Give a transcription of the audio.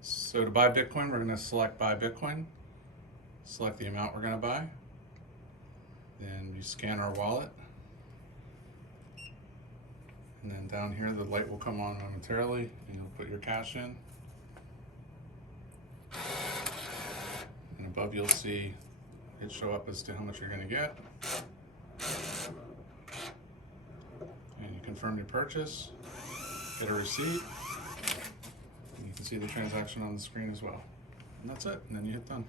So to buy Bitcoin, we're going to select buy Bitcoin, select the amount we're going to buy, then we scan our wallet, and then down here the light will come on momentarily and you'll put your cash in, and above you'll see it show up as to how much you're going to get, and you confirm your purchase, get a receipt, and you can see the transaction on the screen as well. And that's it, and then you hit done.